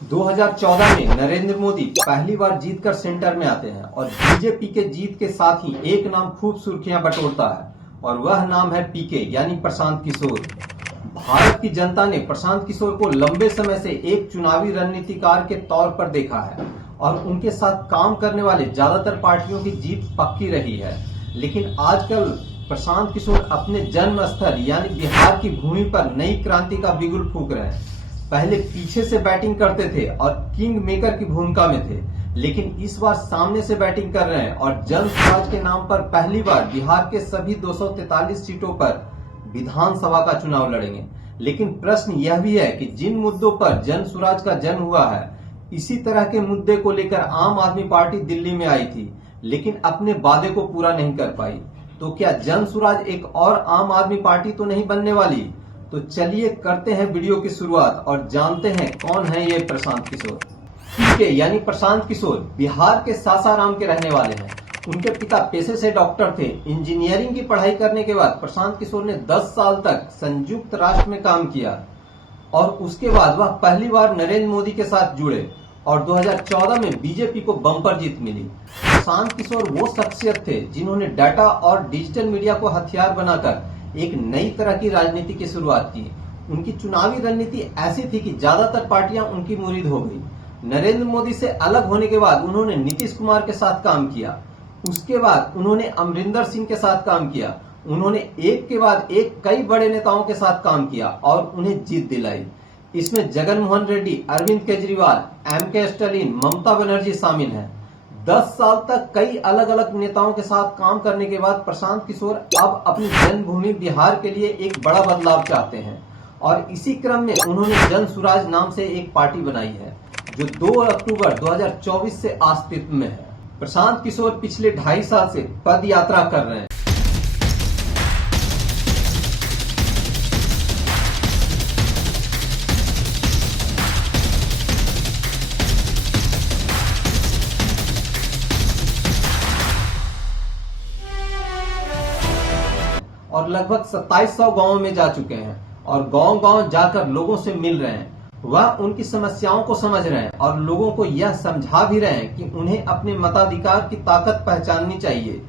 2014 में नरेंद्र मोदी पहली बार जीतकर सेंटर में आते हैं और बीजेपी के जीत के साथ ही एक नाम खूब सुर्खियां बटोरता है और वह नाम है पीके यानी प्रशांत किशोर। भारत की जनता ने प्रशांत किशोर को लंबे समय से एक चुनावी रणनीतिकार के तौर पर देखा है और उनके साथ काम करने वाले ज्यादातर पार्टियों की जीत पक्की रही है। लेकिन आजकल प्रशांत किशोर अपने जन्म स्थल यानी बिहार की भूमि पर नई क्रांति का बिगुल फूंक रहे हैं। पहले पीछे से बैटिंग करते थे और किंग मेकर की भूमिका में थे, लेकिन इस बार सामने से बैटिंग कर रहे हैं और जन स्वराज के नाम पर पहली बार बिहार के सभी 243 सीटों पर विधानसभा का चुनाव लड़ेंगे। लेकिन प्रश्न यह भी है कि जिन मुद्दों पर जन स्वराज का जन्म हुआ है, इसी तरह के मुद्दे को लेकर आम आदमी पार्टी दिल्ली में आई थी, लेकिन अपने वादे को पूरा नहीं कर पाई। तो क्या जन स्वराज एक और आम आदमी पार्टी तो नहीं बनने वाली? तो चलिए करते हैं वीडियो की शुरुआत और जानते हैं कौन है ये प्रशांत किशोर। पीके यानी प्रशांत किशोर बिहार के सासाराम के रहने वाले हैं। उनके पिता पेशे से डॉक्टर थे। इंजीनियरिंग की पढ़ाई करने के बाद प्रशांत किशोर ने 10 साल तक संयुक्त राष्ट्र में काम किया और उसके बाद वह पहली बार नरेंद्र मोदी के साथ जुड़े और 2014 में बीजेपी को बम्पर जीत मिली। प्रशांत किशोर वो शख्सियत थे जिन्होंने डाटा और डिजिटल मीडिया को हथियार बनाकर एक नई तरह की राजनीति की शुरुआत की। उनकी चुनावी रणनीति ऐसी थी कि ज्यादातर पार्टियां उनकी मुरीद हो गई। नरेंद्र मोदी से अलग होने के बाद उन्होंने नीतीश कुमार के साथ काम किया। उसके बाद उन्होंने अमरिंदर सिंह के साथ काम किया। उन्होंने एक के बाद एक कई बड़े नेताओं के साथ काम किया और उन्हें जीत दिलाई। इसमें जगन मोहन रेड्डी, अरविंद केजरीवाल, एम.के. स्टालिन, ममता बनर्जी शामिल हैं। 10 साल तक कई अलग अलग नेताओं के साथ काम करने के बाद प्रशांत किशोर अब अपनी जन्मभूमि बिहार के लिए एक बड़ा बदलाव चाहते हैं और इसी क्रम में उन्होंने जन स्वराज नाम से एक पार्टी बनाई है जो 2 अक्टूबर 2024 से अस्तित्व में है। प्रशांत किशोर पिछले 2.5 साल से पद यात्रा कर रहे हैं। और लगभग 2700 गांवों में जा चुके हैं और गांव-गांव जाकर लोगों से मिल रहे हैं। वह उनकी समस्याओं को समझ रहे हैं और लोगों को यह समझा भी रहे हैं कि उन्हें अपने मताधिकार की ताकत पहचाननी चाहिए।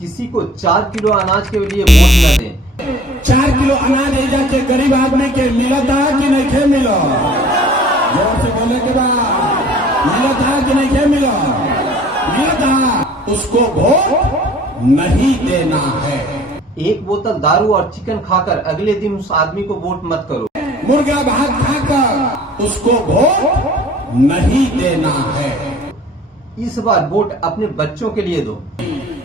किसी को 4 किलो अनाज के लिए वोट न दें। 4 किलो अनाज जाके गरीब आदमी के मिलता कि नहीं खे मिलो? जोर से बोले के बाद मिलता कि नहीं खे मिलो? मिलता, उसको वोट नहीं देना है। एक बोतल दारू और चिकन खाकर अगले दिन उस आदमी को वोट मत करो। मुर्गा भात खाकर उसको वोट नहीं देना है। इस बार वोट अपने बच्चों के लिए दो।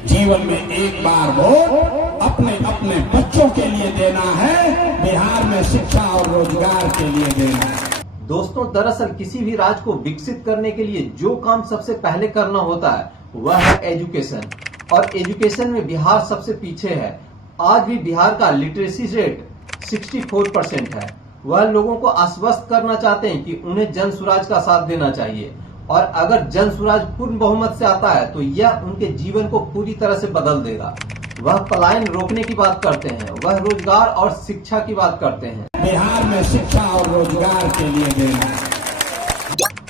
जीवन में एक बार वोट अपने अपने बच्चों के लिए देना है। बिहार में शिक्षा और रोजगार के लिए देना है। दोस्तों, दरअसल किसी भी राज्य को विकसित करने के लिए जो काम सबसे पहले करना होता है वह है एजुकेशन, और एजुकेशन में बिहार सबसे पीछे है। आज भी बिहार का लिटरेसी रेट 64% है। वह लोगों को आश्वस्त करना चाहते हैं कि उन्हें जन स्वराज का साथ देना चाहिए और अगर जन स्वराज पूर्ण बहुमत से आता है तो यह उनके जीवन को पूरी तरह से बदल देगा। वह पलायन रोकने की बात करते हैं, वह रोजगार और शिक्षा की बात करते हैं। बिहार में शिक्षा और रोजगार के लिए देना है।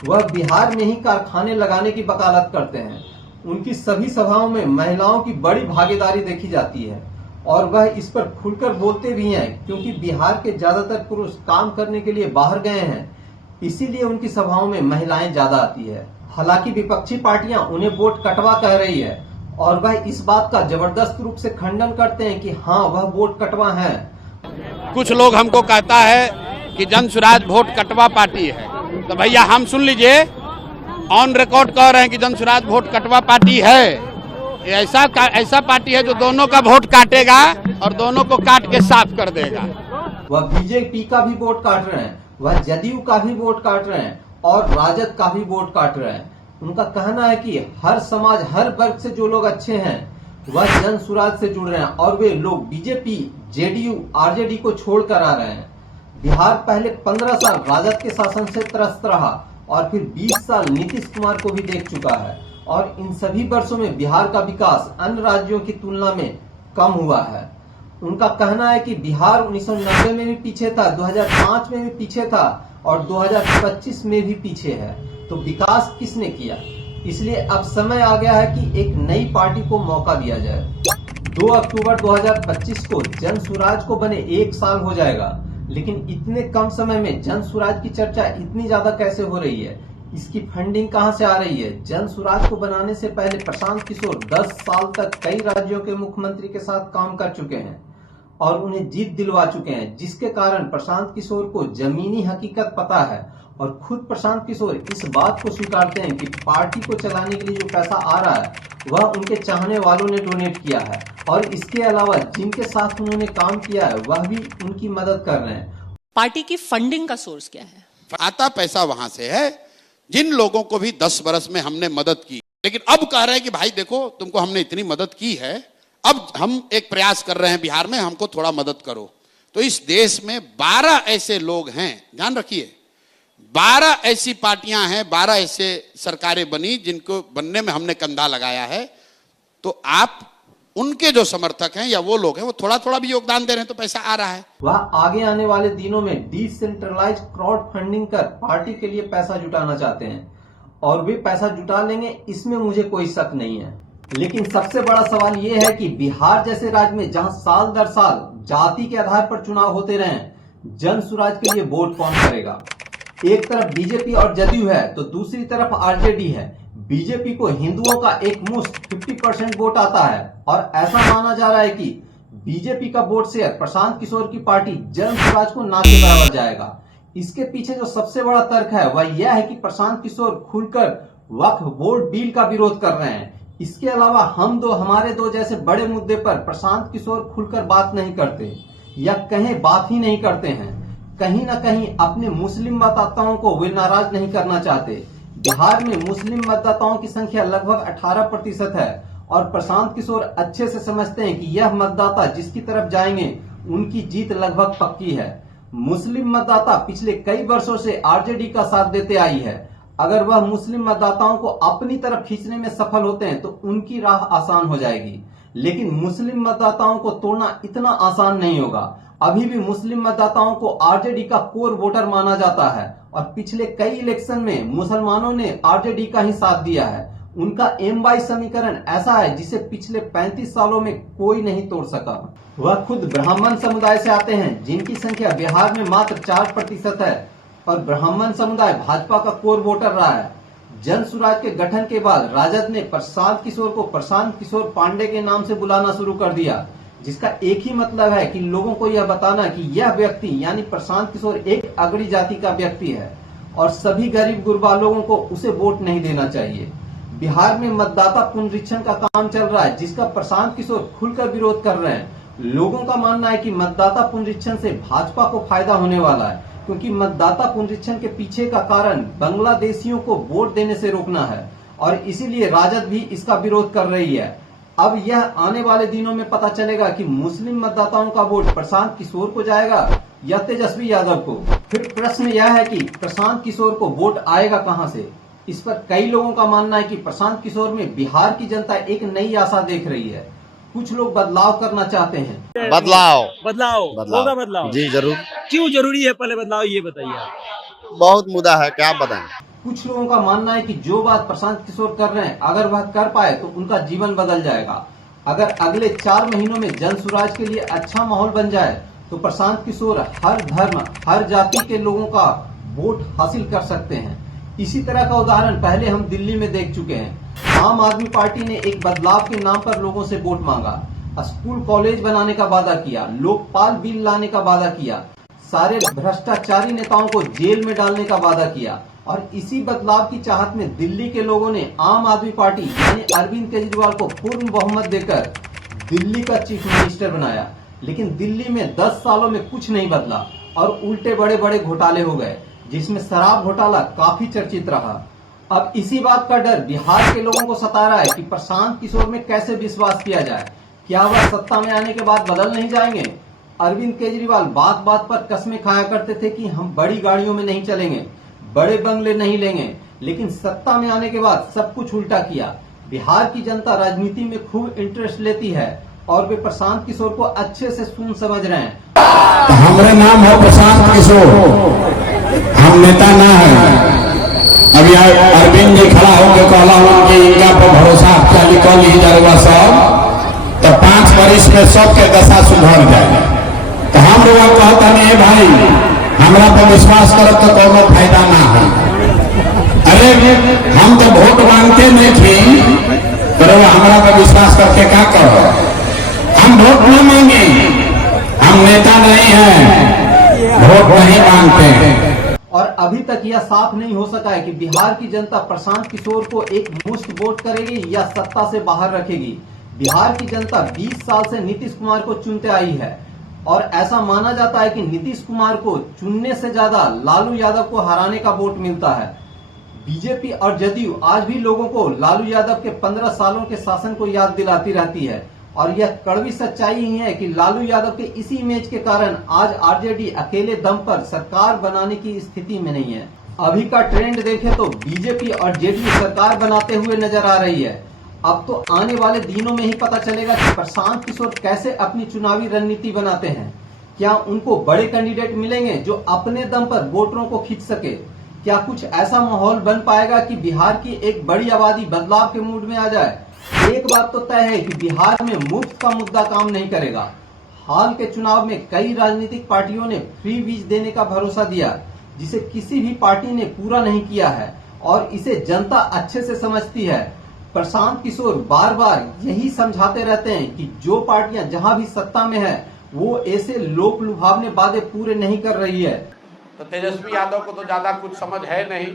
वह बिहार में ही कारखाने लगाने की वकालत करते हैं। उनकी सभी सभाओं में महिलाओं की बड़ी भागीदारी देखी जाती है और वह इस पर खुलकर बोलते भी हैं, क्योंकि बिहार के ज्यादातर पुरुष काम करने के लिए बाहर गए हैं, इसीलिए उनकी सभाओं में महिलाएं ज्यादा आती है। हालांकि विपक्षी पार्टियां उन्हें वोट कटवा कह रही है और वह इस बात का जबरदस्त रूप से खंडन करते हैं कि हाँ, वह वोट कटवा है। कुछ लोग हमको कहता है कि जन स्वराज वोट कटवा पार्टी है, तो भैया हम सुन लीजिए, ऑन रिकॉर्ड कह रहे हैं कि जन स्वराज वोट कटवा पार्टी है। ऐसा पार्टी है जो दोनों का वोट काटेगा और दोनों को काट के साफ कर देगा। वह बीजेपी का भी वोट काट रहे हैं, वह जदयू का भी वोट काट रहे हैं और राजद का भी वोट काट रहे हैं। उनका कहना है कि हर समाज, हर वर्ग से जो लोग अच्छे हैं वह जन स्वराज से जुड़ रहे हैं और वे लोग बीजेपी, जेडीयू, आरजेडी को छोड़कर आ रहे हैं। बिहार पहले 15 साल राजद के शासन से त्रस्त रहा और फिर 20 साल नीतीश कुमार को भी देख चुका है और इन सभी वर्षों में बिहार का विकास अन्य राज्यों की तुलना में कम हुआ है। उनका कहना है कि बिहार 1990 में भी पीछे था, 2005 में भी पीछे था और 2025 में भी पीछे है, तो विकास किसने किया? इसलिए अब समय आ गया है कि एक नई पार्टी को मौका दिया जाए। 2 अक्टूबर 2025 को जन सुराज को बने 1 साल हो जाएगा, लेकिन इतने कम समय में जन सुराज की चर्चा इतनी ज्यादा कैसे हो रही है? इसकी फंडिंग कहां से आ रही है? जन सुराज को बनाने से पहले प्रशांत किशोर 10 साल तक कई राज्यों के मुख्यमंत्री के साथ काम कर चुके हैं और उन्हें जीत दिलवा चुके हैं, जिसके कारण प्रशांत किशोर को जमीनी हकीकत पता है। और खुद प्रशांत किशोर इस बात को स्वीकारते हैं कि पार्टी को चलाने के लिए जो पैसा आ रहा है वह उनके चाहने वालों ने डोनेट किया है, और इसके अलावा जिनके साथ उन्होंने काम किया है वह भी उनकी मदद कर रहे हैं। पार्टी की फंडिंग का सोर्स क्या है? आता पैसा वहां से है जिन लोगों को भी 10 बरस में हमने मदद की, लेकिन अब कह रहे हैं कि भाई देखो तुमको हमने इतनी मदद की है, अब हम एक प्रयास कर रहे हैं बिहार में, हमको थोड़ा मदद करो। तो इस देश में 12 ऐसे लोग हैं, ध्यान रखिए, 12 ऐसी पार्टियां हैं, 12 ऐसे सरकारें बनी जिनको बनने में हमने कंधा लगाया है। तो आप उनके जो समर्थक हैं या वो लोग हैं वो थोड़ा थोड़ा भी योगदान दे रहे हैं तो पैसा आ रहा है। वह आगे आने वाले दिनों में डिसेंट्रलाइज क्राउड फंडिंग कर पार्टी के लिए पैसा जुटाना चाहते हैं, और वे पैसा जुटा लेंगे, इसमें मुझे कोई शक नहीं है। लेकिन सबसे बड़ा सवाल यह है कि बिहार जैसे राज्य में जहां साल दर साल जाति के आधार पर चुनाव होते रहे, जन सुराज के लिए वोट कौन करेगा? एक तरफ बीजेपी और जदयू है तो दूसरी तरफ आरजेडी है। बीजेपी को हिंदुओं का एक मुश्त 50% वोट आता है, और ऐसा माना जा रहा है कि बीजेपी का वोट शेयर प्रशांत किशोर की पार्टी जन सुराज को ना के बराबर जाएगा। इसके पीछे जो सबसे बड़ा तर्क है वह यह है कि प्रशांत किशोर खुलकर वक्फ बोर्ड बिल का विरोध कर रहे हैं। इसके अलावा हमारे दो जैसे बड़े मुद्दे पर प्रशांत किशोर खुलकर बात नहीं करते, या कहें बात ही नहीं करते हैं। कहीं ना कहीं अपने मुस्लिम मतदाताओं को वे नाराज नहीं करना चाहते। बिहार में मुस्लिम मतदाताओं की संख्या लगभग 18% है, और प्रशांत किशोर अच्छे से समझते हैं कि यह मतदाता जिसकी तरफ जाएंगे उनकी जीत लगभग पक्की है। मुस्लिम मतदाता पिछले कई वर्षों से आरजेडी का साथ देते आई है। अगर वह मुस्लिम मतदाताओं को अपनी तरफ खींचने में सफल होते हैं तो उनकी राह आसान हो जाएगी, लेकिन मुस्लिम मतदाताओं को तोड़ना इतना आसान नहीं होगा। अभी भी मुस्लिम मतदाताओं को आरजेडी का कोर वोटर माना जाता है, और पिछले कई इलेक्शन में मुसलमानों ने आरजेडी का ही साथ दिया है। उनका MY समीकरण ऐसा है जिसे पिछले 35 सालों में कोई नहीं तोड़ सका। वह खुद ब्राह्मण समुदाय से आते हैं, जिनकी संख्या बिहार में मात्र 4% है, और ब्राह्मण समुदाय भाजपा का कोर वोटर रहा है। जन सुराज के गठन के बाद राजद ने प्रशांत किशोर को प्रशांत किशोर पांडे के नाम से बुलाना शुरू कर दिया, जिसका एक ही मतलब है कि लोगों को यह बताना कि यह व्यक्ति यानी प्रशांत किशोर एक अगड़ी जाति का व्यक्ति है, और सभी गरीब गुरबा लोगों को उसे वोट नहीं देना चाहिए। बिहार में मतदाता पुनरीक्षण का काम चल रहा है, जिसका प्रशांत किशोर खुलकर विरोध कर रहे हैं। लोगों का मानना है कि मतदाता पुनरीक्षण से भाजपा को फायदा होने वाला है, क्योंकि मतदाता पुनरीक्षण के पीछे का कारण बांग्लादेशियों को वोट देने से रोकना है, और इसीलिए राजद भी इसका विरोध कर रही है। अब यह आने वाले दिनों में पता चलेगा कि मुस्लिम मतदाताओं का वोट प्रशांत किशोर को जाएगा या तेजस्वी यादव को। फिर प्रश्न यह है कि प्रशांत किशोर को वोट आएगा कहां से? इस पर कई लोगों का मानना है कि प्रशांत किशोर में बिहार की जनता एक नई आशा देख रही है। कुछ लोग बदलाव करना चाहते हैं। बदलाव होगा बदलाव जी जरूर। क्यों जरूरी है पहले बदलाव ये बताइए आप। बहुत मुद्दा है, क्या बताएं। कुछ लोगों का मानना है कि जो बात प्रशांत किशोर कर रहे हैं अगर वह कर पाए तो उनका जीवन बदल जाएगा। अगर अगले 4 महीनों में जन सुराज के लिए अच्छा माहौल बन जाए तो प्रशांत किशोर हर धर्म हर जाति के लोगों का वोट हासिल कर सकते हैं। इसी तरह का उदाहरण पहले हम दिल्ली में देख चुके हैं। आम आदमी पार्टी ने एक बदलाव के नाम पर लोगों से वोट मांगा, स्कूल कॉलेज बनाने का वादा किया, लोकपाल बिल लाने का वादा किया, सारे भ्रष्टाचारी नेताओं को जेल में डालने का वादा किया, और इसी बदलाव की चाहत में दिल्ली के लोगों ने आम आदमी पार्टी यानी अरविंद केजरीवाल को पूर्ण बहुमत देकर दिल्ली का चीफ मिनिस्टर बनाया। लेकिन दिल्ली में 10 सालों में कुछ नहीं बदला और उल्टे बड़े बड़े घोटाले हो गए, जिसमें शराब घोटाला काफी चर्चित रहा। अब इसी बात का डर बिहार के लोगों को सता रहा है कि प्रशांत किशोर में कैसे विश्वास किया जाए। क्या वह सत्ता में आने के बाद बदल नहीं जाएंगे? अरविंद केजरीवाल बात बात पर कस्में खाया करते थे कि हम बड़ी गाड़ियों में नहीं चलेंगे, बड़े बंगले नहीं लेंगे, लेकिन सत्ता में आने के बाद सब कुछ उल्टा किया। बिहार की जनता राजनीति में खूब इंटरेस्ट लेती है और वे प्रशांत किशोर को अच्छे से सुन समझ रहे हैं। हमारा नाम है प्रशांत किशोर। हम नेता ना है। अभी अरविंद जी खड़ा होकर कहला कि इनका पर भरोसा क्या लिखल ही जाएगा सब, तो 5 वर्ष में सबके दशा सुधर जाए। तो हम लोग कहता नहीं भाई हमरा पर विश्वास करब तो कोनो फायदा ना है। अरे हम तो वोट मांगते नहीं थी, पर हमरा पर विश्वास करके क्या करो। हम वोट न मांगे, हम नेता नहीं है, वोट नहीं मांगते हैं। और अभी तक यह साफ नहीं हो सका है कि बिहार की जनता प्रशांत किशोर को एक मुश्त वोट करेगी या सत्ता से बाहर रखेगी। बिहार की जनता 20 साल से नीतीश कुमार को चुनते आई है और ऐसा माना जाता है कि नीतीश कुमार को चुनने से ज्यादा लालू यादव को हराने का वोट मिलता है। बीजेपी और जदयू आज भी लोगों को लालू यादव के 15 सालों के शासन को याद दिलाती रहती है और यह कड़वी सच्चाई ही है कि लालू यादव के इसी इमेज के कारण आज आरजेडी अकेले दम पर सरकार बनाने की स्थिति में नहीं है। अभी का ट्रेंड देखें तो बीजेपी और जेडीयू सरकार बनाते हुए नजर आ रही है। अब तो आने वाले दिनों में ही पता चलेगा कि प्रशांत किशोर कैसे अपनी चुनावी रणनीति बनाते हैं। क्या उनको बड़े कैंडिडेट मिलेंगे जो अपने दम पर वोटरों को खींच सके? क्या कुछ ऐसा माहौल बन पाएगा कि बिहार की एक बड़ी आबादी बदलाव के मूड में आ जाए? एक बात तो तय है कि बिहार में मुफ्त का मुद्दा काम नहीं करेगा। हाल के चुनाव में कई राजनीतिक पार्टियों ने फ्री वीज देने का भरोसा दिया, जिसे किसी भी पार्टी ने पूरा नहीं किया है और इसे जनता अच्छे से समझती है। प्रशांत किशोर बार बार यही समझाते रहते हैं कि जो पार्टियां जहां भी सत्ता में है वो ऐसे लोक लुभावने वादे पूरे नहीं कर रही है। तो तेजस्वी यादव को तो ज्यादा कुछ समझ है नहीं।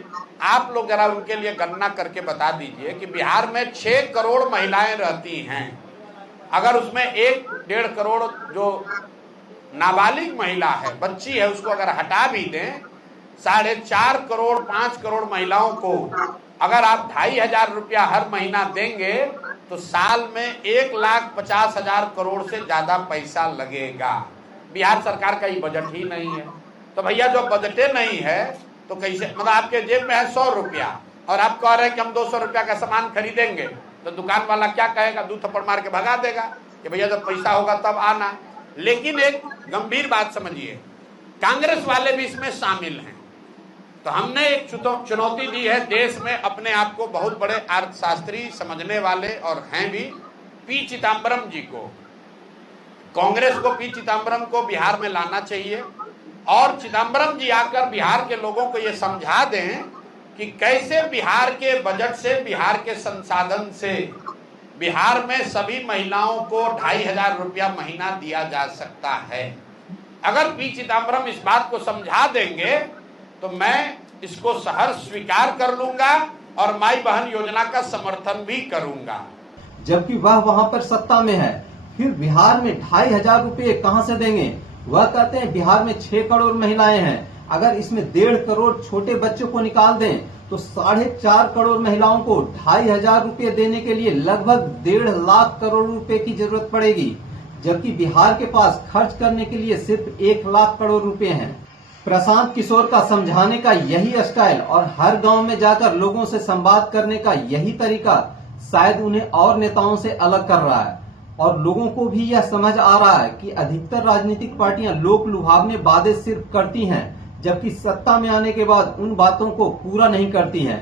आप लोग जरा उनके लिए गणना करके बता दीजिए कि बिहार में 6 करोड़ महिलाएं रहती हैं। अगर उसमें 1-1.5 करोड़ जो नाबालिग महिला है, बच्ची है, उसको अगर हटा भी दें, 4.5 करोड़ 5 करोड़ महिलाओं को अगर आप 2,500 रुपया हर महीना देंगे तो साल में 1,50,000 करोड़ से ज्यादा पैसा लगेगा। बिहार सरकार का ये बजट ही नहीं है। तो भैया जो बजटे नहीं है तो कैसे, मतलब आपके जेब में है 100 रुपया और आप कह रहे हैं कि हम 200 रुपया का सामान खरीदेंगे, तो दुकान वाला क्या कहेगा? 2 थप्पड़ मार के भगा देगा कि भैया जब पैसा होगा तब आना। लेकिन एक गंभीर बात समझिए, कांग्रेस वाले भी इसमें शामिल हैं। तो हमने एक चुनौती दी है देश में अपने आप को बहुत बड़े अर्थशास्त्री समझने वाले और हैं भी, पी चिदम्बरम जी को। कांग्रेस को पी चिदम्बरम को बिहार में लाना चाहिए और चिदम्बरम जी आकर बिहार के लोगों को ये समझा दें कि कैसे बिहार के बजट से, बिहार के संसाधन से बिहार में सभी महिलाओं को 2,500 रुपया महीना दिया जा सकता है। अगर पी चिदम्बरम इस बात को समझा देंगे तो मैं इसको सहर्ष स्वीकार कर लूंगा और माई बहन योजना का समर्थन भी करूंगा। जबकि वह वहां पर सत्ता में है, फिर बिहार में 2,500 रुपये कहां से देंगे? वह कहते हैं बिहार में 6 करोड़ महिलाएं हैं, अगर इसमें 1.5 करोड़ छोटे बच्चों को निकाल दें तो 4.5 करोड़ महिलाओं को 2,500 रुपये देने के लिए लगभग 1.5 लाख करोड़ रुपए की जरूरत पड़ेगी, जबकि बिहार के पास खर्च करने के लिए सिर्फ 1 लाख करोड़ रुपए हैं। प्रशांत किशोर का समझाने का यही स्टाइल और हर गांव में जाकर लोगों से संवाद करने का यही तरीका शायद उन्हें और नेताओं से अलग कर रहा है और लोगों को भी यह समझ आ रहा है कि अधिकतर राजनीतिक पार्टियां लोक लुभावने वादे सिर्फ करती हैं, जबकि सत्ता में आने के बाद उन बातों को पूरा नहीं करती हैं।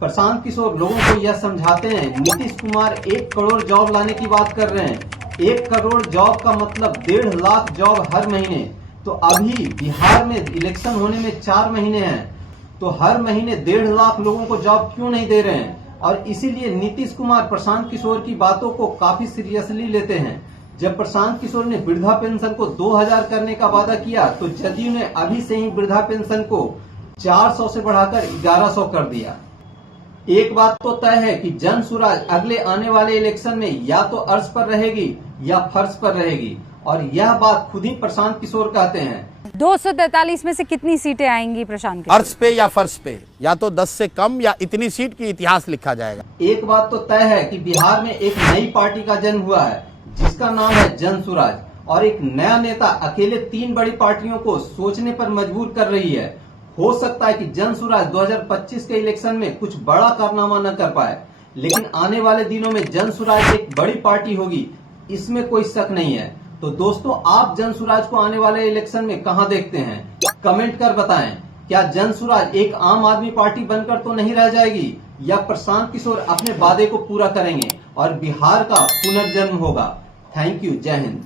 प्रशांत किशोर लोगों को यह समझाते हैं नीतीश कुमार 1 करोड़ जॉब लाने की बात कर रहे हैं। 1 करोड़ जॉब का मतलब 1.5 लाख जॉब हर महीने। तो अभी बिहार में इलेक्शन होने में 4 महीने हैं, तो हर महीने 1.5 लाख लोगों को जॉब क्यों नहीं दे रहे हैं? और इसीलिए नीतीश कुमार प्रशांत किशोर की बातों को काफी सीरियसली लेते हैं। जब प्रशांत किशोर ने वृद्धा पेंशन को 2,000 करने का वादा किया तो जदयू ने अभी से ही वृद्धा पेंशन को 400 से बढ़ाकर 1,100 कर दिया। एक बात तो तय है कि जन सुराज अगले आने वाले इलेक्शन में या तो अर्श पर रहेगी या फर्श पर रहेगी और यह बात खुद ही प्रशांत किशोर कहते हैं। 243 में से कितनी सीटें आएंगी प्रशांत? अर्श पे या फर्श पे, या तो 10 से कम या इतनी सीट की इतिहास लिखा जाएगा। एक बात तो तय है कि बिहार में एक नई पार्टी का जन्म हुआ है जिसका नाम है जन सुराज और एक नया नेता अकेले 3 बड़ी पार्टियों को सोचने पर मजबूर कर रही है। हो सकता है कि जन सुराज 2025 के इलेक्शन में कुछ बड़ा कारनामा न कर पाए, लेकिन आने वाले दिनों में जन सुराज एक बड़ी पार्टी होगी, इसमें कोई शक नहीं है। तो दोस्तों, आप जन सुराज को आने वाले इलेक्शन में कहां देखते हैं? कमेंट कर बताएं। क्या जनसुराज एक आम आदमी पार्टी बनकर तो नहीं रह जाएगी, या प्रशांत किशोर अपने वादे को पूरा करेंगे और बिहार का पुनर्जन्म होगा। थैंक यू, जय हिंद।